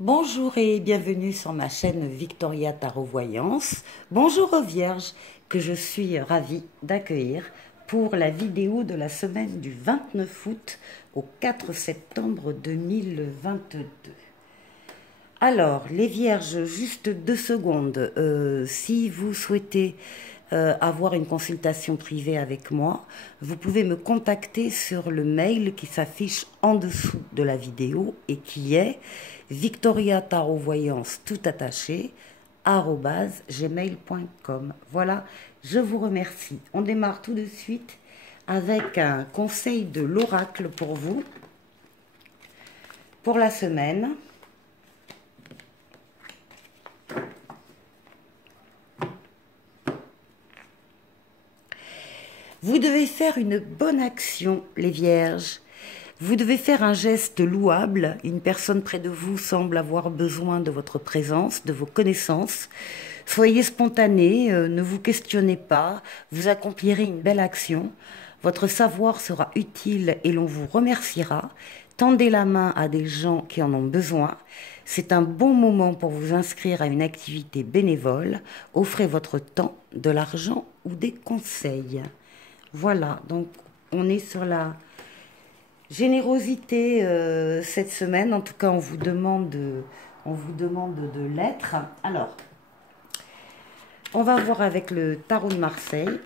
Bonjour et bienvenue sur ma chaîne Victoria Tarot Voyance. Bonjour aux Vierges que je suis ravie d'accueillir pour la vidéo de la semaine du 29 août au 4 septembre 2022. Alors, les Vierges, juste 2 secondes. Si vous souhaitez avoir une consultation privée avec moi, vous pouvez me contacter sur le mail qui s'affiche en dessous de la vidéo et qui est victoriatarotvoyance tout attaché @gmail.com. Voilà, je vous remercie. On démarre tout de suite avec un conseil de l'oracle pour vous pour la semaine. Vous devez faire une bonne action, les Vierges. Vous devez faire un geste louable. Une personne près de vous semble avoir besoin de votre présence, de vos connaissances. Soyez spontané, ne vous questionnez pas. Vous accomplirez une belle action. Votre savoir sera utile et l'on vous remerciera. Tendez la main à des gens qui en ont besoin. C'est un bon moment pour vous inscrire à une activité bénévole. Offrez votre temps, de l'argent ou des conseils. Voilà, donc on est sur la générosité cette semaine. En tout cas, on vous demande de l'être. Alors, on va voir avec le tarot de Marseille.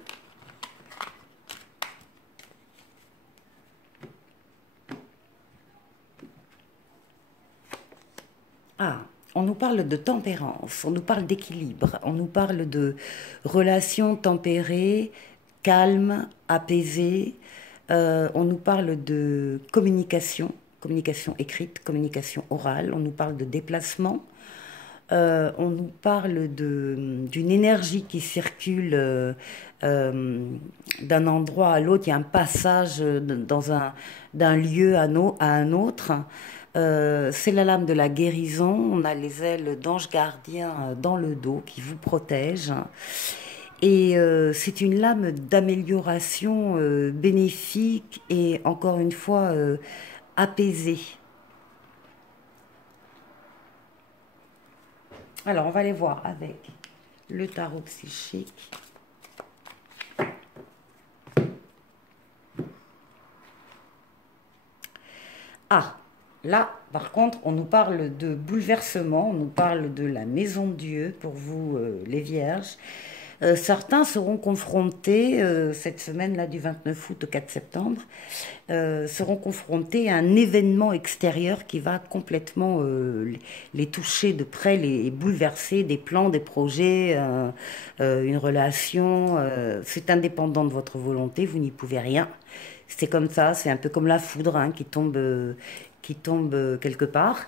Ah, on nous parle de tempérance, on nous parle d'équilibre, on nous parle de relations tempérées, calmes, apaisées. On nous parle de communication, communication écrite, communication orale. On nous parle de déplacement. On nous parle d'une énergie qui circule d'un endroit à l'autre. Il y a un passage d'un lieu à un autre. C'est la lame de la guérison. On a les ailes d'ange gardien dans le dos qui vous protègent. Et c'est une lame d'amélioration bénéfique et encore une fois apaisée. Alors, on va aller voir avec le tarot psychique. Ah, là, par contre, on nous parle de bouleversement, on nous parle de la maison de Dieu pour vous, les Vierges. Certains seront confrontés, cette semaine-là du 29 août au 4 septembre, seront confrontés à un événement extérieur qui va complètement les toucher de près, les bouleverser, des plans, des projets, une relation. C'est indépendant de votre volonté, vous n'y pouvez rien. C'est comme ça, c'est un peu comme la foudre hein, qui tombe quelque part.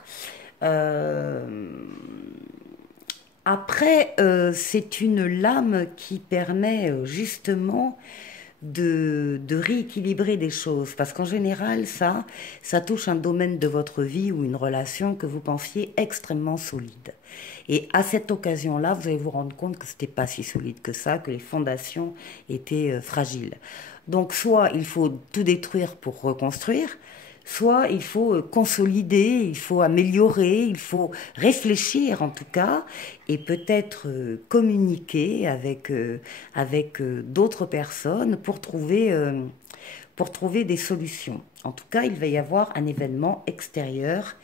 Après, c'est une lame qui permet justement de rééquilibrer des choses. Parce qu'en général, ça touche un domaine de votre vie ou une relation que vous pensiez extrêmement solide. Et à cette occasion-là, vous allez vous rendre compte que ce n'était pas si solide que ça, que les fondations étaient fragiles. Donc, soit il faut tout détruire pour reconstruire, soit il faut consolider, il faut améliorer, il faut réfléchir en tout cas, et peut-être communiquer avec d'autres personnes pour trouver des solutions. En tout cas, il va y avoir un événement extérieur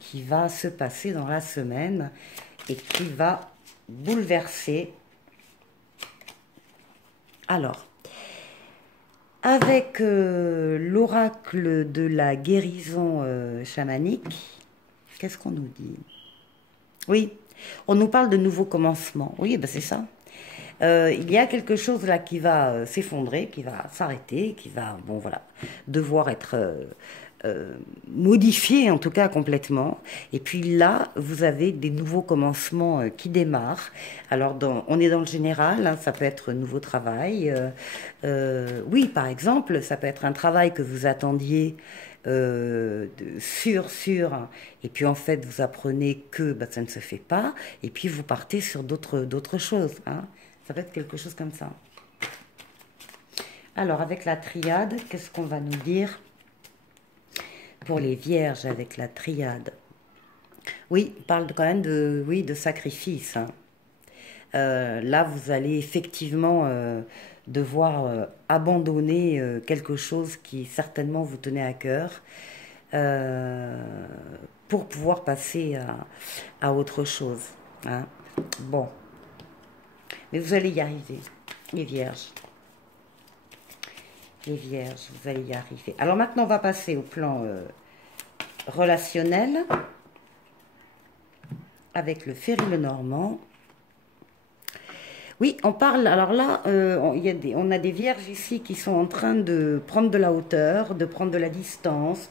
qui va se passer dans la semaine et qui va bouleverser. Alors, avec l'oracle de la guérison chamanique, qu'est-ce qu'on nous dit? Oui, on nous parle de nouveaux commencements. Oui, ben c'est ça. Il y a quelque chose là qui va s'effondrer, qui va s'arrêter, qui va, bon voilà, devoir être modifié en tout cas complètement. Et puis là, vous avez des nouveaux commencements qui démarrent. Alors, on est dans le général, hein, ça peut être nouveau travail. Oui, par exemple, ça peut être un travail que vous attendiez sûr, et puis en fait, vous apprenez que bah, ça ne se fait pas, et puis vous partez sur d'autres choses. Hein. Ça peut être quelque chose comme ça. Alors, avec la triade, qu'est-ce qu'on va nous dire pour les Vierges avec la triade? Oui, parle quand même de, oui, de sacrifice, hein. Là, vous allez effectivement devoir abandonner quelque chose qui certainement vous tenait à cœur euh, pour pouvoir passer à autre chose, hein. Bon, mais vous allez y arriver, les vierges. Les vierges, vous allez y arriver. Alors maintenant, on va passer au plan relationnel avec le Féry-le-Normand. Oui, on parle. Alors là, on a des vierges ici qui sont en train de prendre de la hauteur, de prendre de la distance,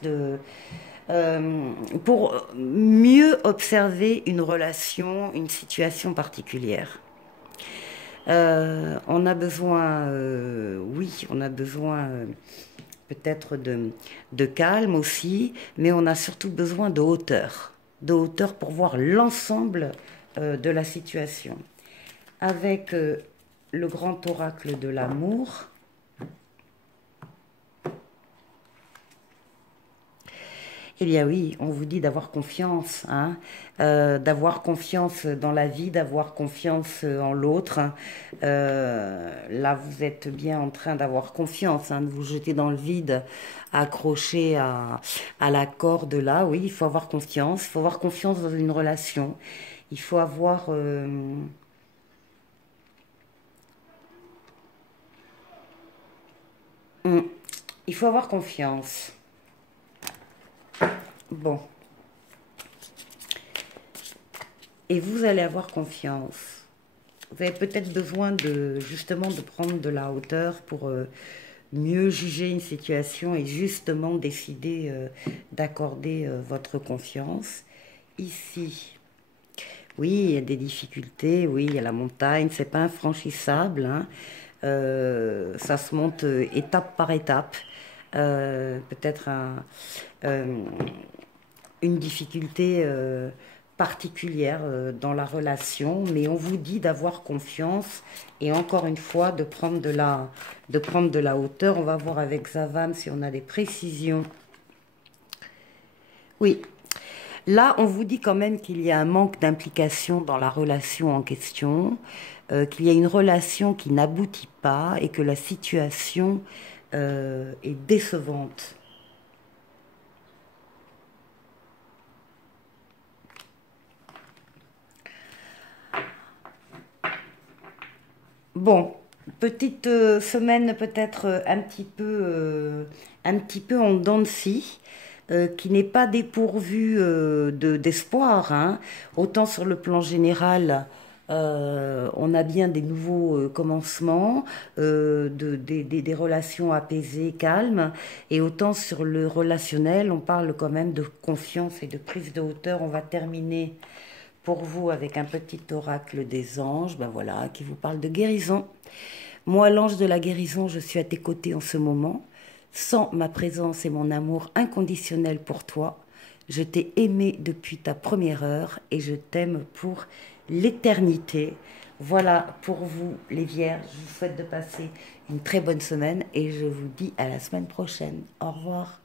pour mieux observer une relation, une situation particulière. On a besoin, oui, on a besoin peut-être de calme aussi, mais on a surtout besoin de hauteur pour voir l'ensemble de la situation. Avec le grand oracle de l'amour, eh bien oui, on vous dit d'avoir confiance, hein, d'avoir confiance dans la vie, d'avoir confiance en l'autre, hein. Là, vous êtes bien en train d'avoir confiance, hein, de vous jeter dans le vide, accroché à la corde là. Oui, il faut avoir confiance. Il faut avoir confiance dans une relation. Il faut avoir... il faut avoir confiance. Bon. Et vous allez avoir confiance. Vous avez peut-être besoin de justement de prendre de la hauteur pour mieux juger une situation et justement décider d'accorder votre confiance. Ici, oui, il y a des difficultés, oui, il y a la montagne, c'est pas infranchissable, hein. Ça se monte étape par étape. Peut-être euh, une difficulté particulière dans la relation, mais on vous dit d'avoir confiance et encore une fois de prendre de la hauteur. On va voir avec Zavam si on a des précisions. Oui, là on vous dit quand même qu'il y a un manque d'implication dans la relation en question, qu'il y a une relation qui n'aboutit pas et que la situation est décevante. Bon, petite semaine peut-être un petit peu en dents de scie, qui n'est pas dépourvue d'espoir, hein. Autant sur le plan général, on a bien des nouveaux commencements, des relations apaisées, calmes, et autant sur le relationnel, on parle quand même de confiance et de prise de hauteur. On va terminer pour vous avec un petit oracle des anges, ben voilà, qui vous parle de guérison. Moi, l'ange de la guérison, je suis à tes côtés en ce moment. Sans ma présence et mon amour inconditionnel pour toi, je t'ai aimé depuis ta première heure et je t'aime pour l'éternité. Voilà pour vous, les vierges. Je vous souhaite de passer une très bonne semaine et je vous dis à la semaine prochaine. Au revoir.